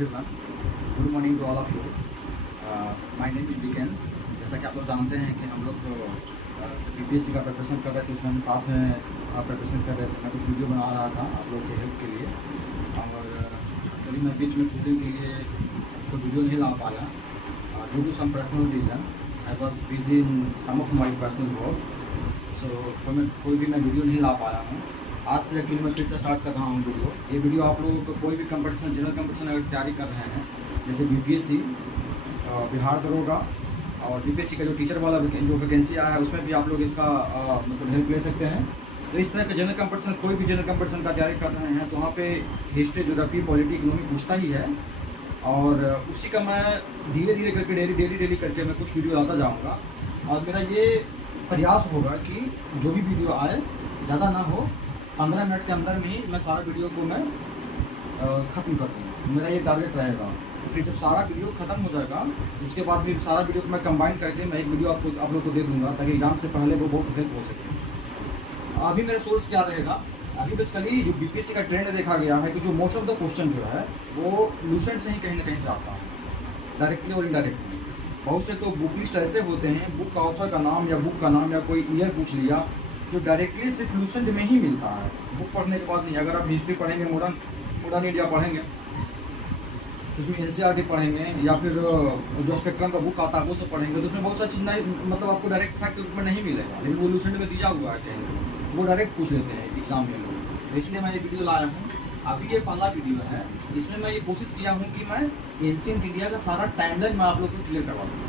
Everyone, good morning to all of you. My name is Dickens. जैसा कि आप लोग जानते हैं कि हम लोग जब बीपीएससी का प्रिपरेशन कर रहे थे उसमें हम साथ में प्रिपरेशन कर रहे थे। मैं कुछ वीडियो बना रहा था आप लोग के हेल्प के लिए, और एक्चुअली मैं बीच में कुछ दिन के लिए कोई वीडियो नहीं ला पाया due to some personal reason. I was busy in some of my personal work, so मैं कोई भी वीडियो नहीं ला पाया हूँ। आज से एक्चुअली मैं फिर से स्टार्ट कर रहा हूँ वीडियो। ये वीडियो आप लोगों को कोई भी कंपटीशन, जनरल कंपटीशन अगर तैयारी कर रहे हैं, जैसे बीपीएससी, बिहार दरोगा और बीपीएससी का जो टीचर वाला जो वैकेंसी आया है उसमें भी आप लोग इसका मतलब हेल्प ले सकते हैं। तो इस तरह का जनरल कंपटीशन, कोई भी जनरल कंपटीशन का तैयारी कर रहे हैं तो वहाँ पे हिस्ट्री, ज्योग्राफी, पॉलिटी, इकोनॉमी पूछता ही है, और उसी का मैं धीरे धीरे करके डेली करके मैं कुछ वीडियो लाता जाऊँगा। और मेरा ये प्रयास होगा कि जो भी वीडियो आए ज़्यादा ना हो, 15 मिनट के अंदर में ही मैं सारा वीडियो को मैं ख़त्म कर दूँगा। मेरा ये टारगेट रहेगा। फिर जब सारा वीडियो ख़त्म हो जाएगा उसके बाद फिर सारा वीडियो को मैं कंबाइन करके मैं एक वीडियो आप लोग को दे दूँगा, ताकि एग्जाम से पहले वो बहुत हेल्प हो सके। अभी मेरा सोर्स क्या रहेगा, अभी बेसिकली जो बीपीएससी का ट्रेंड देखा गया है कि जो मोस्ट ऑफ द क्वेश्चन जो है वो लूसेंट से ही कहीं ना कहीं से आता है, डायरेक्टली और इनडायरेक्टली। बहुत से तो बुक लिस्ट ऐसे होते हैं, बुक का ऑथर का नाम या बुक का नाम या कोई ईयर पूछ लिया, जो डायरेक्टली सिर्फ लूसेंट में ही मिलता है, बुक पढ़ने के बाद नहीं। अगर आप हिस्ट्री पढ़ेंगे, मॉडर्न इंडिया पढ़ेंगे, उसमें एनसीईआरटी पढ़ेंगे या फिर जो स्पेक्ट्रम का बुक आता है वो सब पढ़ेंगे, तो उसमें बहुत सारी चीज़ नहीं, मतलब आपको डायरेक्ट फैक्ट के रूप में नहीं मिलेगा, लेकिन वो लूसेंट में दिया हुआ है कहीं, वो डायरेक्ट पूछ लेते हैं एग्जाम में लोग। तो इसलिए मैं ये वीडियो लाया हूँ। अभी ये पहला वीडियो है, इसमें मैं ये कोशिश किया हूँ कि मैं एंशिएंट इंडिया का सारा टाइमलाइन मैं आप लोग को क्लियर करवा दूँ।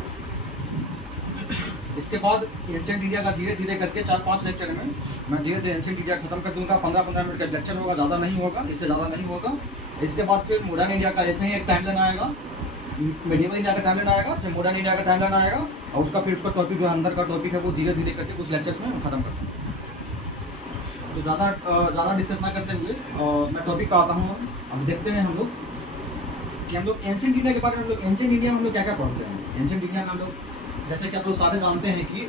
इसके बाद एंशिएंट इंडिया का धीरे धीरे करके 4-5 लेक्चर में मैं धीरे धीरे एंशिएंट इंडिया खत्म कर दूंगा। 15-15 मिनट का लेक्चर होगा, ज़्यादा नहीं होगा, इससे ज़्यादा नहीं होगा। इसके बाद फिर मॉडर्न इंडिया का ऐसे ही एक टाइमलाइन आएगा, मेडिवल इंडिया का टाइमलाइन आएगा, फिर मॉडर्न इंडिया का टाइमलाइन आएगा, और उसका फिर उसका टॉपिक जो अंदर का टॉपिक है वो धीरे धीरे करके कुछ लेक्चर्स में खत्म करता हूँ। तो ज़्यादा डिस्कस ना करते हुए मैं टॉपिक पर आता हूँ। अब देखते हैं हम लोग कि हम लोग एंशिएंट इंडिया के बारे में, हम लोग एंशिएंट इंडिया में हम लोग क्या क्या पढ़ते हैं। एंशिएंट इंडिया में हम लोग, जैसे कि आप लोग सारे जानते हैं कि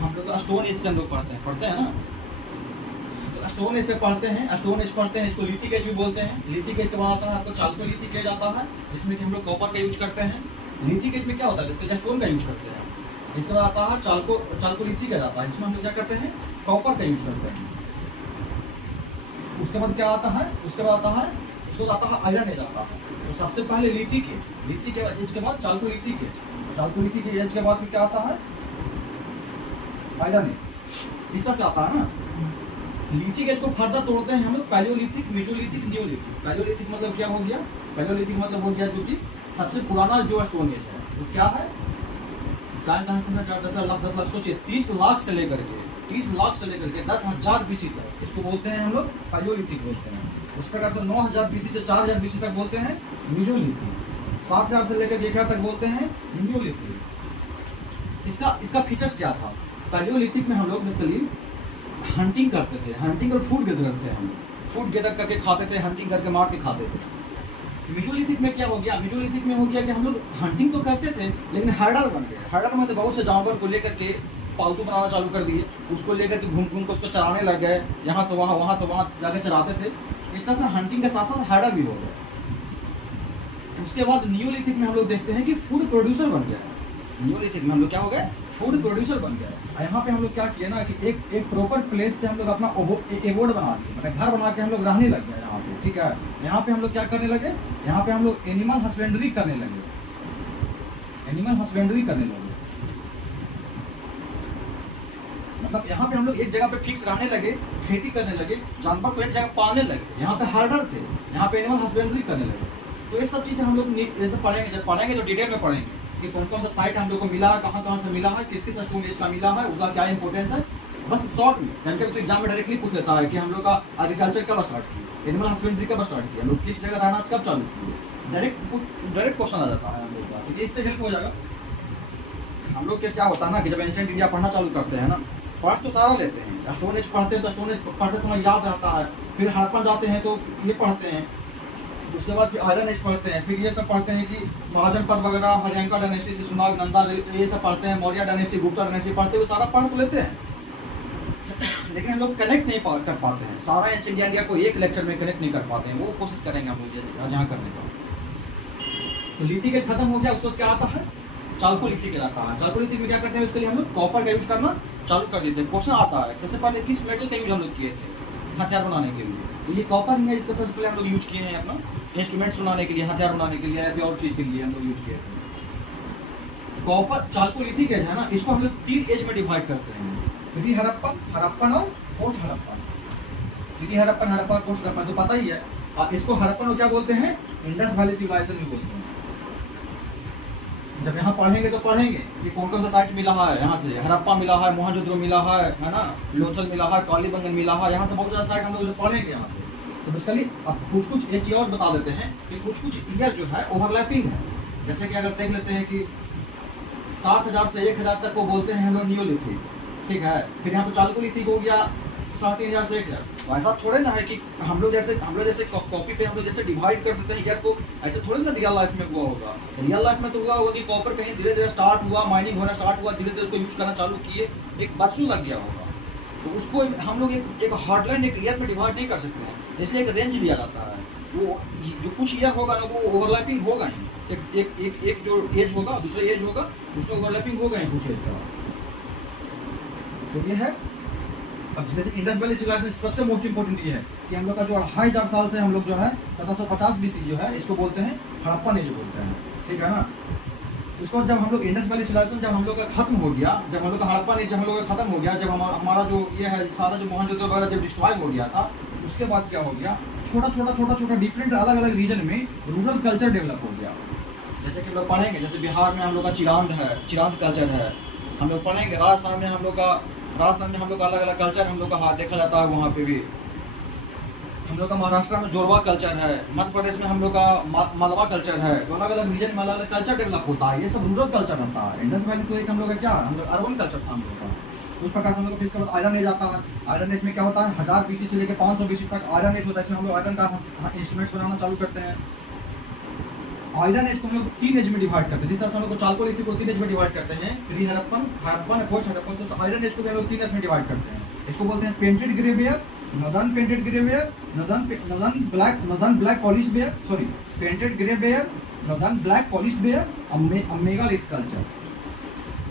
हम लोग स्टोन एज से हम लोग पढ़ते हैं ना, तो स्टोन एज से पढ़ते हैं, स्टोन एज पढ़ते हैं, इसको लिथिक एज भी बोलते हैं। लिथिक एज के बाद आता है आपको चाल्कोलिथिक एज आता है, जिसमें कि हम लोग कॉपर का यूज करते हैं। लिथिक एज में क्या होता है, जिसमें स्टोन का यूज करते हैं। इसके बाद आता है चाल्कोलिथिक एज आता है, इसमें हम लोग क्या करते हैं, कॉपर का यूज करते हैं। उसके बाद क्या आता है, उसके बाद आता है आयरन एज आता है। तो सबसे पहले लिथिक एज के बाद चाल्कोलिथिक एज के बाद फिर क्या आता है, आयरन एज। इस तरह से आता है ना। लिथिक एज को फर्दर तोड़ते हैं हम लोग पैलियोलिथिक, मेसोलिथिक, नियोलिथिक। पैलियोलिथिक मतलब क्या हो गया, पैलियोलिथिक मतलब हो गया जो कि सबसे पुराना जो स्टोन एज है, वो क्या है, 10 लाख सोचिए, 30 लाख से लेकर के 10,000 बीसी तक इसको बोलते हैं हम लोग पैलियोलिथिक बोलते हैं। उस प्रकार से 9,000 बीसी से 4,000 बीसी तक बोलते हैं मेसोलिथिक। 7,000 से लेकर 1,000 तक बोलते हैं नियोलिथिक। इसका फीचर्स क्या था, पैलियोलिथिक में हम लोग बेसिकली हंटिंग करते थे, हंटिंग और फूड गैदर करते हैं, हम फूड गैदर करके खाते थे, हंटिंग करके मार के खाते थे। मेसोलिथिक में क्या हो गया, मेसोलिथिक में हो गया कि हम लोग हंटिंग तो करते थे लेकिन हर्डर बन गए। हर्डर में तो बहुत से जानवर को लेकर के पालतू बनाना चालू कर दिए, उसको लेकर के घूम के उसको चराने लग गए, यहाँ से वहाँ जाकर चराते थे। इस तरह से हंटिंग के साथ साथ हर्डर भी हो गए। उसके बाद नियोलिथिक में हम लोग देखते हैं कि फूड प्रोड्यूसर बन गया है। नियोलिथिक में हम लोग क्या हो गए, फूड प्रोड्यूसर बन गया। यहाँ पे हम लोग क्या किए ना कि एक प्रॉपर प्लेस पे हम लोग अपना एबोर्ड बना दिए, मतलब घर बना के हम लोग रहने लग गए यहाँ पे, ठीक है। यहाँ पे हम लोग क्या करने लगे, यहाँ पे हम लोग एनिमल हस्बेंड्री करने लगे, मतलब यहाँ पे हम लोग एक जगह पे फिक्स रहने लगे, खेती करने लगे, जानवर को एक जगह पालने लगे। यहाँ पे हर्डर थे, यहाँ पे एनिमल हस्बेंड्री करने लगे। तो ये सब चीज़ें हम लोग जैसे पढ़ेंगे, जब पढ़ेंगे तो डिटेल में पढ़ेंगे कि कौन कौन सा साइट हम लोग को मिला है, कहाँ से मिला है, किस स्टोन एज का मिला है, उसका क्या इंपॉर्टेंस है। बस शॉर्ट में, जानकर तो एग्जाम में डायरेक्टली पूछ लेता है कि हम लोग का एग्रीकल्चर कब स्टार्ट किया, एनिमल हस्बेंड्री कब स्टार्ट किया, हम लोग किस जगह रहना कब चालू किया, डायरेक्ट क्वेश्चन आ जाता है हम लोग का। तो इससे हेल्प हो जाएगा। हम लोग क्या होता है ना कि जब एंशिएंट इंडिया पढ़ना चालू करते हैं ना, पढ़ तो सारा लेते हैं, स्टोन एज पढ़ते हैं तो स्टोन एज पढ़ते समय याद रहता है, फिर हड़प्पन जाते हैं तो ये पढ़ते हैं, उसके बाद फिर आयरन एज पढ़ते हैं, फिर ये सब पढ़ते हैं कि महाजनपद वगैरह, हरियांका डायनेस्टी से सुनाग, नंदा, ये सब पढ़ते हैं, मौर्य डायनेस्टी, गुप्ता डायनेस्टी पढ़ते हुए सारा पढ़ तो लेते हैं, लेकिन हम लोग कनेक्ट नहीं कर पाते हैं। सारा एंशिएंट इंडिया को एक लेक्चर में कनेक्ट नहीं कर पाते हैं। वो कोशिश करेंगे हम लोग यहाँ करने का। तो लिथिक एज खत्म हो गया, उसके बाद क्या आता है, चाल्कोलिथिक कहलाता है। चाल्कोलिथिक में क्या करते हैं, उसके लिए हम लोग कॉपर का यूज करना चालू कर देते हैं। क्वेश्चन आता है सबसे पहले किस मेटल का यूज हम लोग किए थे हथियार बनाने के लिए, तो ये कॉपर ही है, इसका सबसे पहले हम लोग यूज किए हैं अपना इंस्ट्रूमेंट्स बनाने के लिए, हथियार बनाने के लिए या फिर और चीज़ के लिए हम लोग यूज किए थे। कॉपर चाल्कोलिथिक एज है ना, इसको हम लोग 3 एज में डिवाइड करते हैं, प्री हड़प्पन, हड़प्पन और post Harappan. Pre Harappan, Harappan, post Harappan तो पता ही है। और इसको हड़प्पन को क्या बोलते हैं, इंडस वैली सिविलाइजेशन भी बोलते हैं। जब यहाँ पढ़ेंगे तो पढ़ेंगे कि कौन कौन सा साइट मिला है, यहाँ से हड़प्पा मिला है, मोहनजोदड़ो मिला है ना, लोथल मिला है, कालीबंगन मिला है, यहाँ से बहुत ज़्यादा साइट हम लोग पढ़ेंगे यहाँ से। तो बेसिकली अब कुछ एक चीज़ और बता देते हैं कि कुछ ईयर जो है ओवरलैपिंग है। जैसे कि अगर देख लेते हैं कि 7000 से 1000 तक को बोलते हैं हम लोग नियोलिथिक, ठीक है। फिर यहाँ पे चाल्कोलिथिक हो गया 3500 से 1000। तो ऐसा थोड़े ना है कि हम लोग जैसे कॉपी पे हम लोग जैसे डिवाइड कर देते हैं ईयर को, ऐसे थोड़े ना रियल लाइफ में हुआ होगा। रियल लाइफ में तो हुआ होगा कि कॉपर कहीं धीरे धीरे स्टार्ट हुआ, माइनिंग होना स्टार्ट हुआ, धीरे धीरे उसको यूज करना चालू किए, एक बरसों लग गया होगा। तो उसको हम लोग एक हार्डलाइन एक ईयर में डिवाइड नहीं कर सकते हैं, इसलिए एक रेंज लिया जाता है। वो जो कुछ ईयर होगा ना वो ओवरलैपिंग होगा ही, एक जो एज होगा दूसरा एज होगा, उसमें ओवरलैपिंग होगा ही कुछ एज का। तो ये है। अब जैसे इंडस वैली सिविलाइजेशन सबसे मोस्ट इंपोर्टेंट ये है कि हम लोग का जो 2500 साल से हम लोग जो है 1750 BC जो है इसको बोलते हैं हड़प्पन एज बोलते हैं, ठीक है ना। उसको जब हम लोग इंडस वैली सिविलाइजेशन जब हम लोग का खत्म हो गया, जब हम लोग का हड़प्पन एज जब हम लोग का खत्म हो गया, जब हमारा जो ये है सारा जो मोहनजोदड़ो वगैरह जब डिस्ट्रॉय हो गया था, उसके बाद क्या हो गया, छोटा डिफरेंट अलग अलग रीजन में रूरल कल्चर डेवलप हो गया। जैसे कि हम लोग पढ़ेंगे, जैसे बिहार में हम लोग का चिरांद कल्चर है, हम लोग पढ़ेंगे। राजस्थान में हम लोग का अलग अलग कल्चर हम लोग का देखा जाता है, वहाँ पे भी हम लोग का महाराष्ट्र में जोरवा कल्चर है, मध्य प्रदेश में हम लोग का मालवा कल्चर है। तो अलग अलग रीजन में अलग अलग कल्चर डेवलप होता है, ये सब रूरल कल्चर रहता है। इंडस वैली तो एक हम लोग का क्या, हम लोग अर्बन कल्चर था हम लोग का। उस प्रकार से हम लोग इसके बाद आयरन एज आता है। आयरन एज में क्या होता है, 1000 BC से लेकर 500 BC तक आयरन एज होता है। इसमें हम लोग आयरन का इंस्ट्रूमेंट्स बनाना चालू करते हैं। आयरन एज को हम लोग 3 एज में डिवाइड करते हैं, जिस तरह से हम लोग को चाल्कोलिथिक को 3 एज में डिवाइड करते हैं, प्री हड़प्पन, हड़प्पन, पोस्ट हड़प्पन। तो आयरन एज को भी हम लोग 3 एज में डिवाइड करते हैं। इसको बोलते हैं painted grey ware, northern painted grey ware, northern black polish ware, sorry painted grey ware, northern black polish ware और मेगालिथ कल्चर।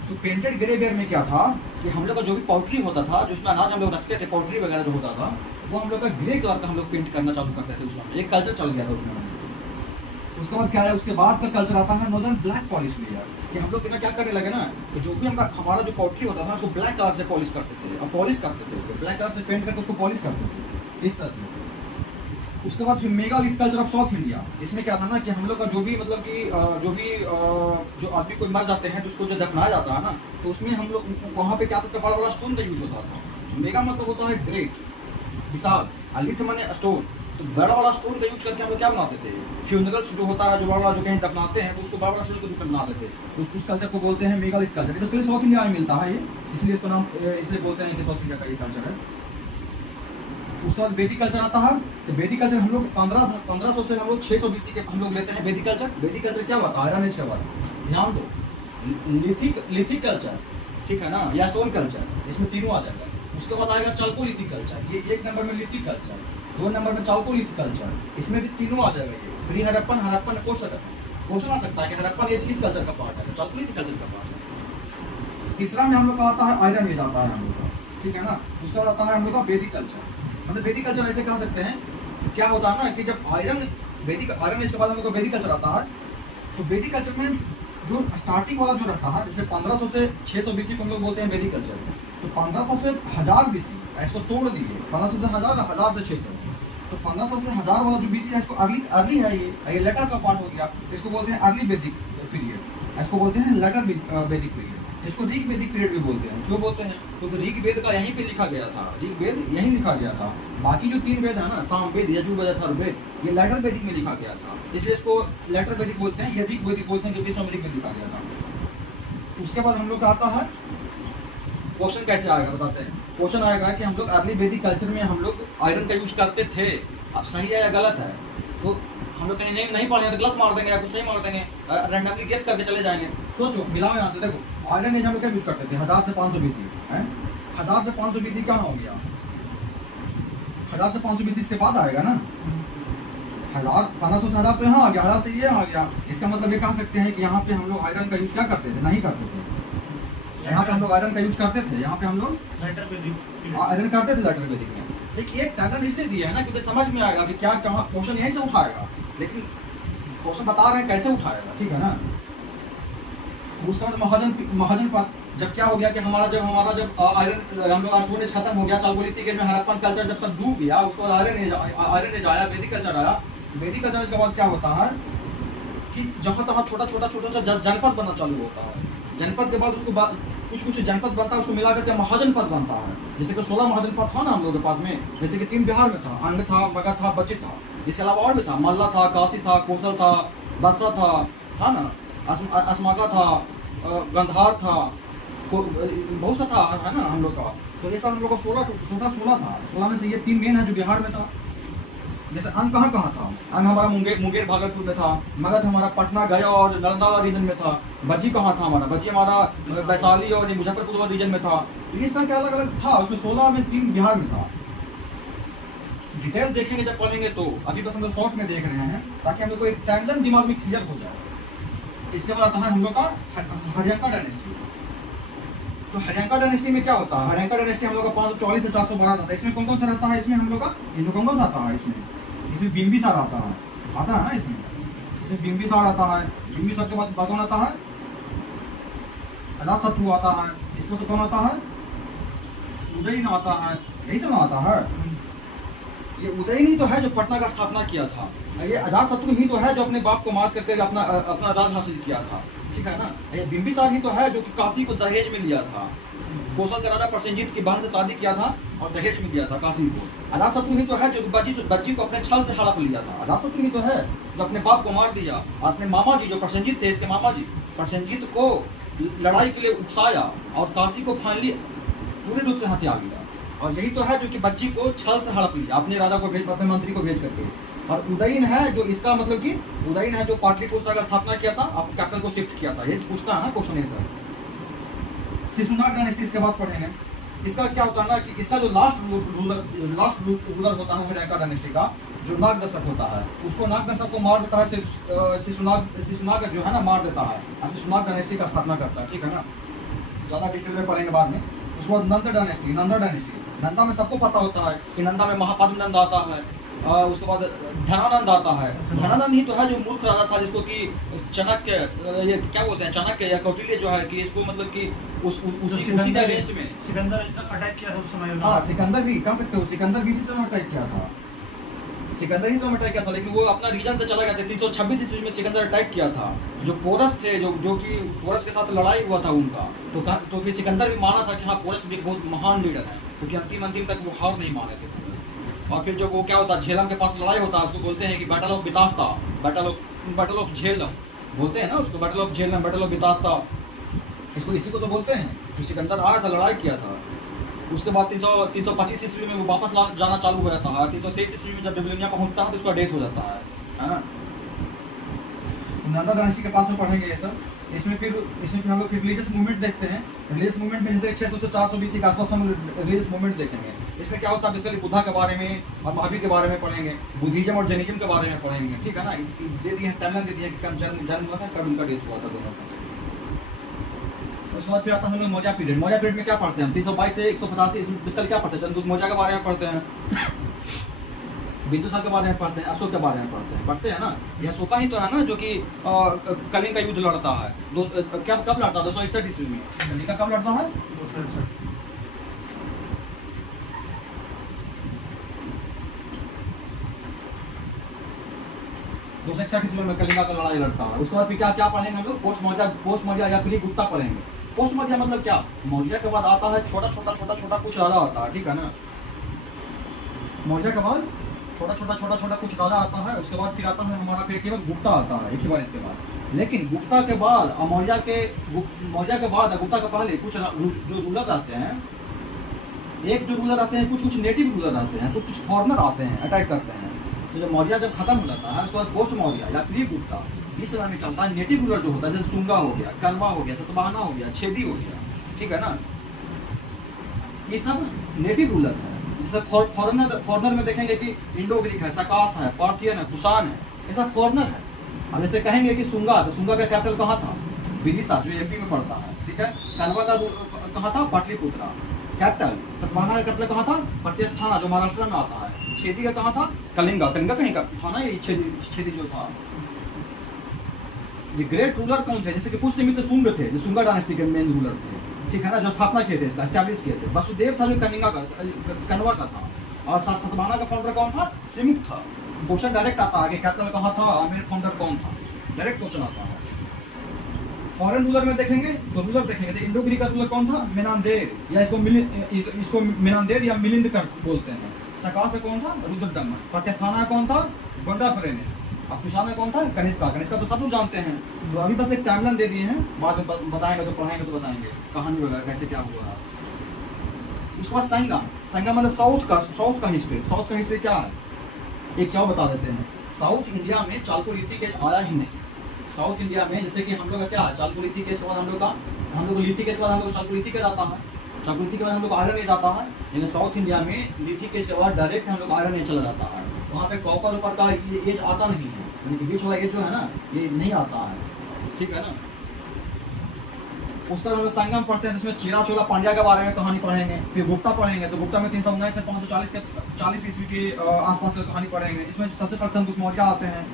तो पेंटेड ग्रे वेयर में क्या था कि हम लोग का जो भी पोल्ट्री होता था, जिसमें अनाज हम लोग रखते थे, पोल्ट्री वगैरह जो होता था, वो हम लोग का ग्रे कलर का हम लोग पेंट करना चालू करते थे। उसमें एक कल्चर चल गया था उसमें। उसके बाद क्या है, उसके बाद का कल्चर आता है नॉर्दर्न ब्लैक पॉलिश वेयर, कि हम लोग क्या करने लगे ना कि जो भी हमारा जो पोल्ट्री होता था उसको ब्लैक कलर से पॉलिश करते थे, और पॉलिश करते थे उसको ब्लैक कलर से पेंट करके उसको पॉलिश करते थे इस तरह से। उसके बाद फिर megalith culture of south India. इसमें क्या था ना कि हम लोग का जो भी मतलब कि जो आदमी कोई मर जाते हैं तो उसको जो दफनाया जाता है ना, तो उसमें हम लोग वहाँ पे क्या होता था, बड़ा बड़ा स्टोन का यूज होता था। मेगा मतलब होता है ग्रेट, विशाल, और लिथ माने स्टोन। तो बड़ा बड़ा स्टोन का यूज करके हम लोग क्या बनाते थे, फ्यूनरल्स जो होता है, जो बड़ा जो कहीं दफनाते हैं तो उसको बड़ा बड़ा स्टोन के रूप में बनाते थे। तो उस कल्चर को बोलते हैं मेगालिथ कल्चर। इसके लिए साउथ इंडिया में मिलता है ये, इसलिए इसका नाम इसलिए बोलते हैं कि साउथ इंडिया का ये कल्चर है। उसके बाद वैदिक कल्चर आता है। तो वैदिक कल्चर हम लोग 1500 से हम लोग 600 BC के हम लोग लेते हैं वैदिक कल्चर। वैदिक कल्चर क्या हुआ था, आयरन एज के बाद, ध्यान दो, लिथिक कल्चर, ठीक है ना, या स्टोन कल्चर, इसमें तीनों आ जाएगा। उसके बाद आएगा चाल्कोलिथिक कल्चर, ये 1 नंबर में लिथिक कल्चर, 2 नंबर में चाल्कोलिथिक कल्चर, इसमें भी तीनों आ जाएगा। ये pre Harappan, Harappan, post Harappan. Question आ सकता है कि हड़प्पन एज किस कल्चर का पार्ट है, चाल्कोलिथिक कल्चर का पार्ट है। तीसरा में हम लोग का आता है आयरन एज आता है हम लोग का, ठीक है ना। दूसरा आता है हम लोग का वैदिक कल्चर। मतलब वैदिक कल्चर ऐसे कह सकते हैं, क्या होता है ना कि जब आयरन एज के बाद हम लोग का वैदिक कल्चर आता है, तो वैदिक कल्चर में जो स्टार्टिंग वाला जो रहता है, जैसे 1500 से 600 BC को हम लोग बोलते हैं वैदिक कल्चर। तो 1500 से 1000 BC इसको तोड़ दिए, 1500 से 1000, 1000 से 600। तो 1500 से 1000 वाला जो BC है इसको अर्ली है, ये लेटर का पार्ट हो गया। इसको बोलते हैं अर्ली वैदिक पीरियड, इसको बोलते हैं लेटर वैदिक पीरियड। इसको ऋग वैदिक पीरियड भी बोलते हैं। क्यों बोलते हैं, क्योंकि ऋग वेद का यहीं पे लिखा गया था, ऋग वेद यहीं लिखा गया था। बाकी जो 3 वेद है ना, सामवेद, यजुर्वेद, अथर्ववेद, ये लेटर वैदिक में लिखा गया था, इसलिए इसको लेटर वैदिक बोलते हैं, या ऋग वैदिक बोलते हैं, क्योंकि सामवेद में लिखा गया था। उसके बाद हम लोग का आता है क्वेश्चन कैसे आएगा बताते हैं। क्वेश्चन आएगा कि हम लोग अर्ली वैदिक कल्चर में हम लोग आयरन का यूज करते थे, अब सही है या गलत है। तो हम लोग कहीं नहीं पढ़े तो गलत मार देंगे या कुछ सही मार देंगे, रैंडमली गेस करके चले जाएंगे। सोचो, मिलाओ यहाँ से, देखो आयरन एज हम लोग क्या यूज करते थे, 1000 से 500 BC है। 1000 से 500 BC क्या हो गया, 1000 से 500 BC इसके बाद आएगा ना। 1500 से 1000 तो यहाँ आ गया, 1000 से ये आ गया। इसका मतलब ये कह सकते हैं कि यहाँ पे हम लोग आयरन का यूज क्या करते थे, नहीं करते थे। यहाँ पे हम लोग आयरन का यूज करते थे, यहाँ पे हम लोग आयरन करते थे लेटर वैदिक में। लेकिन एक पैटर्न इसलिए दिया है ना क्योंकि समझ में आएगा कि क्या कहाँ क्वेश्चन यहीं से उठाएगा, लेकिन क्वेश्चन बता रहे हैं कैसे उठाएगा, ठीक है ना। उसका मतलब महाजन पर जब क्या हो गया कि जब आयरन हम लोग आर्ट्स खत्म हो गया, चालकोलिथिक एज में हड़प्पन कल्चर जब सब डूब गया, उसके बाद आयरन एज आया, वैदिक कल्चर आया। वैदिक कल्चर के बाद क्या होता है कि जहाँ तहाँ छोटा छोटा जनपद बनना चालू होता है। जनपद के बाद उसको बाद कुछ जनपद बनता है, उसको मिला करके महाजन पद बनता है। जैसे कि 16 महाजन पद था ना हम लोगों के पास में, जैसे कि 3 बिहार में था, अंग था, मगध था, बचित था। इसके अलावा और भी था, मल्ला था, काशी था, कौशल था, बत्सा था ना, अस्माका था, गंधार था, बहुत सा था, है ना हम लोग का। तो ऐसा हम लोग का 16 था। 16 में से ये 3 मेन है जो बिहार में था। जैसे अंग कहाँ था, अंग हमारा मुंगेर भागलपुर में था, मगध हमारा पटना, गया और नालंदा रीजन में था। बज्जी कहाँ था हमारा, बज्जी हमारा वैशाली और मुजफ्फरपुर वाला रीजन में था। तो इस तरह के अलग अलग था, उसमें 16 में 3 बिहार में था। डिटेल देखेंगे जब पढ़ेंगे तो, अभी बस हम लोग शॉर्ट में देख रहे हैं ताकि हम लोग को एक टाइमलाइन दिमाग में क्लियर हो जाए। इसके बाद आता है हम लोग का हरियांका डायनेस्टी। तो हरियांका डायनेस्टी में क्या होता है, हरियांका डायनेस्टी हम लोग का 544 से 412 रहता है। इसमें कौन कौन सा रहता है, इसमें हम लोग का कौन कौन सा आता है, इसमें बिंबिसार आता है ना, इसमें बिंबिसार आता है। बिंबिसार के बाद कौन आता है, अजातशत्रु आता है। इसमें तो कौन आता है, उदयन आता है, यही सब आता है। ये उदयन ही तो है जो पटना का स्थापना किया था। ये अजातशत्रु ही तो है जो अपने बाप को मार करके अपना राज हासिल किया था, ठीक है ना। ये बिंबिसार ही तो है जो कि काशी को दहेज में लिया था। कौशल का राजा प्रसेनजीत की बहन से शादी किया था और दहेज में लिया था काशी को। अजातशत्रु ही तो है जो बच्ची को अपने छल से हड़प लिया था। अजातशत्रु ही तो है जो अपने बाप को मार दिया और अपने मामा जी जो प्रसेनजीत थे, इसके मामा जी प्रसेनजीत को लड़ाई के लिए उकसाया और काशी को फाइनली पूरे रूप से हथिया लिया। और यही तो है जो कि बच्ची को छल से हड़प लिया, अपने राजा को भेज, अपने मंत्री को भेज करके। और उदयन है जो इसका मतलब कि उदयन है जो पाटलिपुत्र का स्थापना किया था, आप कैपिटल को शिफ्ट किया था। ये पूछता है ना क्वेश्चन, सर। शिशुनाग डायनेस्टी इसके बाद पढ़ेंगे। इसका क्या होता है ना कि इसका जो लास्ट रूलर होता है हरियांका डायनेस्टी का, जो नाग दशक होता है, उसको नाग दशक को मार देता है। शिशुनाग जो है ना मार देता है, शिशुनाग डायनेस्टी का स्थापना करता है, ठीक है ना। ज़्यादा डिटेल में पढ़ेंगे बाद में। उसके बाद नंदा डायनेस्टी। नंदा में सबको पता होता है कि नंदा में महापद्म नंद आता है। उसके बाद धनानंद आता है। धनानंद ही तो है जो मूर्ख राजा था, जिसको कि चाणक्य, ये क्या बोलते हैं, चाणक्य या कौटिल्य जो है कि इसको मतलब कि उसी डायनेस्टी में सिकंदर अटैक किया था उस समय। हाँ, सिकंदर भी कह सकते हो, सिकंदर भी इसी समय अटैक किया था। सिकंदर ही समय अटैक किया था, लेकिन वो अपना रीजन से चला गया था। 326 ईस्वी में सिकंदर अटैक किया था। जो पोरस थे, जो कि पोरस के साथ लड़ाई हुआ था उनका, तो फिर सिकंदर भी माना था कि हाँ पोरस भी बहुत महान लीडर है, क्योंकि अंतिम तक वो हार नहीं माने थे। और फिर जब वो क्या होता है, झेलम के पास लड़ाई होता है, उसको बोलते हैं कि battle of Vitasta, battle of Jhelum बोलते हैं ना उसको, battle of Jhelum, battle of Vitasta, इसको इसी को तो बोलते हैं। तो सिकंदर आया था, लड़ाई किया था। उसके बाद 325 ईस्वी में वो वापस जाना चालू हो जाता है। 323 ईस्वी में जब बेबीलोनिया पहुंचता है तो उसका डेथ हो जाता है ना। नंदा डायनेस्टी के पास में पढ़ेंगे ये सब। इसमें फिर हम लोग रिलीजियस मूवमेंट देखते हैं। रिलीजियस मूवमेंट में जैसे 600 से 420 के आसपास हम रिलीजियस मूवमेंट देखेंगे। इसमें क्या होता है, बेसिकली बुद्धा के बारे में और महावीर के बारे में पढ़ेंगे, बुद्धिज्म और जैनिज्म के बारे में पढ़ेंगे, ठीक है ना। दे दिए टाइमलाइन दे दिया कि कब जन्म हुआ था, कब उनका डेथ हुआ था, दोनों का। उसके बाद फिर आता है हम लोग मौर्य पीरियड। मौर्य पीरियड में क्या पढ़ते हैं हम, 322 से 185 इसमें पिस्तल क्या पढ़ते हैं, चंद्रगुप्त मौर्य के बारे में पढ़ते हैं, बिंदुसार के बारे में पढ़ते हैं, अशोक के बारे में पढ़ते हैं ना। यह अशोका ही तो है ना जो कि कलिंग का युद्ध लड़ता है। कब लड़ता है, 261 ईस्वी में। कलिंग का कब लड़ता है, 261 ईस्वी में कलिंगा का लड़ाई लड़ता है। उसके बाद फिर क्या पढ़ेंगे हम लोग, पोस्ट मौर्य या फिर गुप्ता पढ़ेंगे। पोस्ट मौर्य मतलब क्या, मौर्य के बाद आता है छोटा छोटा कुछ राजा आता है, ठीक है ना। मौर्य के बाद छोटा छोटा कुछ राजा आता है। उसके बाद फिर आता है हमारा फिर केवल गुप्ता आता है एक ही बार इसके बाद। लेकिन गुप्ता के बाद मौर्य के बाद गुप्ता के पहले कुछ जो रूलर आते हैं, एक जो रूलर आते हैं, कुछ नेटिव रूलर आते हैं, कुछ फॉरेनर आते हैं, अटैक करते हैं। तो जब मौर्य जब खत्म हो जाता है, उसके बाद पोस्ट मौर्य या प्री गुप्ता, इस समय में चलता है नेटिव रूलर जो होता है, जैसे सुंगा हो गया, कलवा हो गया, सतवाहना हो गया, छेदी हो गया, ठीक है ना। ये सब नेटिव रूलर है। जैसे फॉरनर में देखेंगे कि इंडो ग्रीक है, सकास है, पार्थियन है, कुषाण है, ये सब फॉरनर है। अब जैसे कहेंगे कि सुंगा, तो सुंगा का कैपिटल कहाँ था? विदिशा, जो एमपी में पड़ता है, ठीक है। कनवा का कहाँ था? पाटलिपुत्रा। कैपिटल सतवाहना का कैपिटल कहाँ था? प्रतिस्थाना, जो महाराष्ट्र में आता है। छेदी का कहाँ था? कलिंगा। कलिंगा कहीं का था ना, ये छेदी जो था। ये ग्रेट रूलर कौन थे? जैसे कि पुष्यमित्र शुंग थे, जो शुंगा डायनेस्टी के मेन रूलर थे, ठीक है ना, जो स्थापना किए थे, इसका एस्टैब्लिश किए थे। वसुदेव था जो कनवा का था। और सतवाहना का फाउंडर कौन था? सिमुक था। क्वेश्चन डायरेक्ट आता है कि कैपिटल कहाँ था, आमिर फाउंडर कौन था, डायरेक्ट क्वेश्चन आता है। फॉरेन रूलर में देखेंगे तो रूलर देखेंगे तो इंडो ग्रीक का रूलर कौन था? मेनांदेर, या इसको मेनांदेर या मिलिंद कर बोलते हैं। सकास का कौन था? रुद्रदम्म। प्रतिस्थाना कौन था? गोंडाफरेनिस। अब कुषाण में कौन था? कनिष्का। कनिष्का तो सब लोग जानते हैं। तो अभी बस एक टाइमलाइन दे दिए हैं, बाद में बताएंगे तो पढ़ाएंगे तो बताएंगे कहानी वगैरह कैसे क्या हुआ। उसके बाद संगम। संगम मतलब साउथ का हिस्ट्री। साउथ का हिस्ट्री क्या है? एक चाव बता देते हैं। साउथ इंडिया में चालकोलिथिक एज आया ही नहीं। साउथ इंडिया में जैसे कि हम लोग का क्या है, चालकोलिथिक एज के बाद हम लोग लिथिक एज के बाद हम लोग चालकोलिथिक एज आता है, चालकोलिथिक के बाद हम लोग आयरन एज आता है। लेकिन साउथ इंडिया में लिथिक एज के बाद डायरेक्ट हम लोग आयरन एज चला जाता है। वहाँ पे कॉपर ऊपर का एज आता नहीं है, यानी कि बीच वाला एज जो है ना, ये नहीं आता है, ठीक है ना। उसका हम लोग संगम पढ़ते हैं, जिसमें चेरा चोला पांड्या के बारे में कहानी पढ़ेंगे। फिर गुप्ता पढ़ेंगे, तो गुप्ता में 319 से 540 ईस्वी के आसपास की कहानी पढ़ेंगे। इसमें सबसे पहले चंद्रगुप्त मौर्य आते हैं।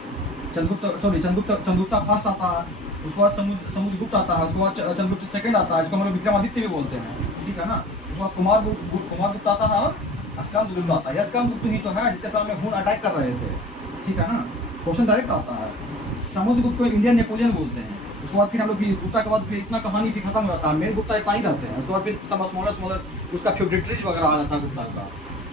चंद्रगुप्ता फर्स्ट आता है, उसके बाद समुद्रगुप्त आता है, उसके बाद चंद्रगुप्त सेकंड आता है, इसको हम लोग विक्रमादित्य भी बोलते हैं, ठीक है ना। उसके बाद कुमारगुप्त आता है और अस्कांदगुप्त आता है। अस्कांदगुप्त ही तो है जिसके सामने हुन अटैक कर रहे थे, ठीक है ना। क्वेश्चन डायरेक्ट आता है। समुद्रगुप्त को इंडियन नेपोलियन बोलते हैं। उसके बाद फिर हम लोग गुप्ता के बाद फिर इतना कहानी फिर खत्म हो जाता है। मेन गुप्ता इतना ही रहते हैं। उसके बाद फिर सब स्मॉलर उसका फ्यूडेटरीज वगैरह आ जाता है गुप्ता का।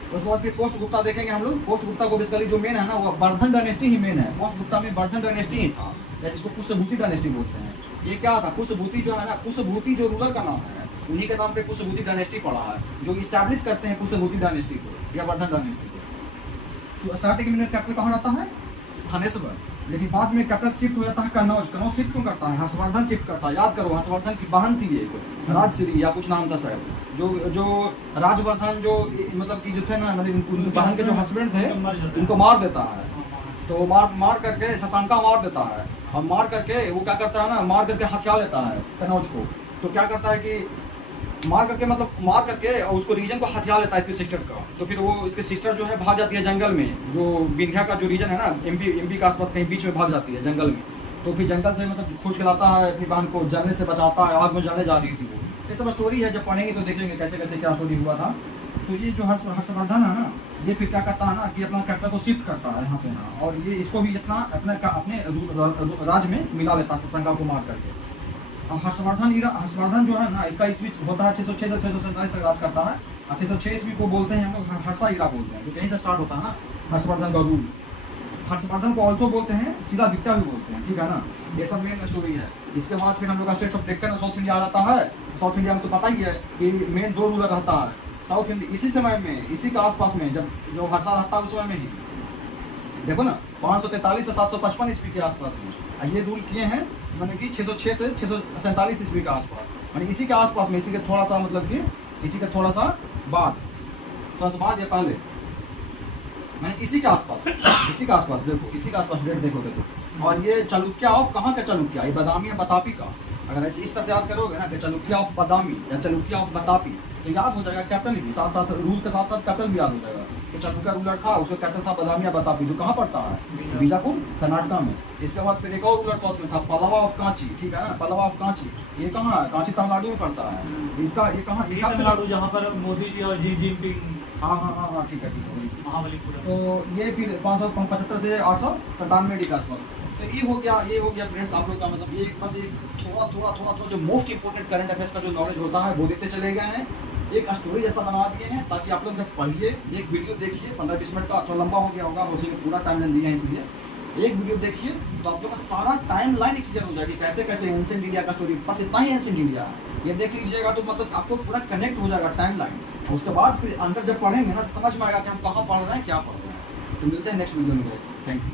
उसके बाद फिर पोस्ट गुप्ता देखेंगे हम लोग। पोस्ट गुप्ता को बेसिकली जो मेन है ना, वो वर्धन डायनेस्टी ही मेन है। पोस्ट गुप्ता में वर्धन डायनेस्टी ही था, जिसको पुष्यभूति डायनेस्टी बोलते हैं। ये क्या था? पुष्यभूति जो है ना, पुष्यभूति जो रूलर का नाम है, उन्हीं के नाम पे पुष्यभूति डायनेस्टी पड़ा है, जो इस्टेब्लिश करते हैं पुष्यभूति डायनेस्टी को या वर्धन डायनेस्टी को। स्टार्टिंग में कैपिटल कहाँ रहता है? थानेश्वर। लेकिन बाद में कैपिटल शिफ्ट हो जाता है कन्नौज। कन्नौज शिफ्ट क्यों करता है? हर्षवर्धन शिफ्ट करता है। याद करो, हर्षवर्धन की बहन थी ये, राजश्री या कुछ नाम था शायद। जो राजवर्धन जो मतलब कि जो थे ना, मतलब उनकी बहन के जो हस्बैंड थे, उनको मार देता है। तो मार करके शशांका मार देता है। और मार करके वो क्या करता है ना, मार करके हथिया लेता है कन्नौज को। तो क्या करता है कि मार करके और उसको रीजन को हथिया लेता है इसकी सिस्टर का। तो फिर वो इसकी सिस्टर जो है भाग जाती है जंगल में, जो विंध्या का जो रीजन है ना, एमपी के आसपास कहीं बीच में भाग जाती है जंगल में। तो फिर जंगल से मतलब खोज के लाता है अपनी बहन को, जलने से बचाता है, आग में जलने जा रही थी वो। ये सब स्टोरी है, जब पढ़ेंगे तो देखेंगे कैसे कैसे क्या स्टोरी हुआ था। तो ये जो हर्षवर्धन है ना, ये फिर क्या करता है ना कि अपना कैपिटल को शिफ्ट करता है यहाँ से यहाँ, और ये इसको भी अपने राज्य में मिला लेता है शशांका को मार करके। हर्षवर्धन जो है ना, इसका ईस्वी होता है 606 से 647 तक राज करता है। 606 ईस्वी को बोलते हैं हम लोग हर्षा ईरा बोलते हैं, तो कहीं से स्टार्ट होता है ना हर्षवर्धन का रूल। हर्षवर्धन को ऑल्सो बोलते हैं, शिलादित्य भी बोलते हैं, ठीक है ना। ये सब मेन स्टोरी है। इसके बाद फिर हम लोग states of Deccan south India आ जाता है। साउथ इंडिया में तो पता ही है कि मेन 2 रूलर रहता है साउथ इंडिया। इसी समय में, इसी के आसपास में, जब जो हर्षा रहता है उस समय में ही देखो ना, 543 से 755 ईस्वी के आसपास में ये रूल किए हैं, मैंने कि 606 से 647 ईस्वी के आसपास, मैंने इसी के आसपास में, इसी के थोड़ा सा मतलब कि इसी के थोड़ा सा बाद या पहले, मैंने इसी के आसपास देखो, इसी के आसपास डेट देखो। और ये चालुक्य ऑफ कहाँ का चालुक्य? ये बदामी या बतापी का। अगर ऐसे इस तरह से याद करोगे ना कि चालुक्य ऑफ बदामी या चालुक्य ऑफ बतापी, तो याद हो जाएगा कैपिटल भी साथ साथ, रूल के साथ साथ कैपिटल भी याद हो जाएगा। तो चालुक्य रूलर था, उसका कैपिटल था बदामी या बतापी, जो कहाँ पड़ता है? बीजापुर, कर्नाटका में। इसके बाद फिर एक और रूलर साउथ में था, पल्लवा ऑफ कांची, ठीक है ना। पल्लवा ऑफ कांची ये कहाँ है? कांची तमिलनाडु में पड़ता है। इसका ये कहाँ? तमिलनाडु, जहाँ पर मोदी जी और जी जिनपिंग। हाँ, ठीक है। महाबलीपुरम। तो ये फिर 575 से 897 डी के आसपास। तो ये हो गया फ्रेंड्स आप लोग का, मतलब ये बस एक थोड़ा जो मोस्ट इंपोर्टेंट करंट अफेयर्स का जो नॉलेज होता है वो देते चले गए हैं। एक स्टोरी जैसा बना दिए हैं, ताकि आप लोग जब पढ़िए, एक वीडियो देखिए 15-20 मिनट का, थोड़ा लंबा हो गया होगा, उसी में पूरा टाइम लाइन दिया है, इसलिए एक वीडियो देखिए तो आप लोग का सारा टाइम लाइन क्लियर हो जाएगी, कैसे कैसे एंशिएंट इंडिया का स्टोरी, बस इतना ही एंशिएंट इंडिया है। ये देख लीजिएगा तो मतलब आपको पूरा कनेक्ट हो जाएगा टाइम लाइन। उसके बाद फिर आंसर जब पढ़ेंगे ना, तो समझ में आएगा कि हम कहाँ पढ़ रहे हैं, क्या पढ़ रहे हैं। तो मिलते हैं नेक्स्ट वीडियो में। Thank you.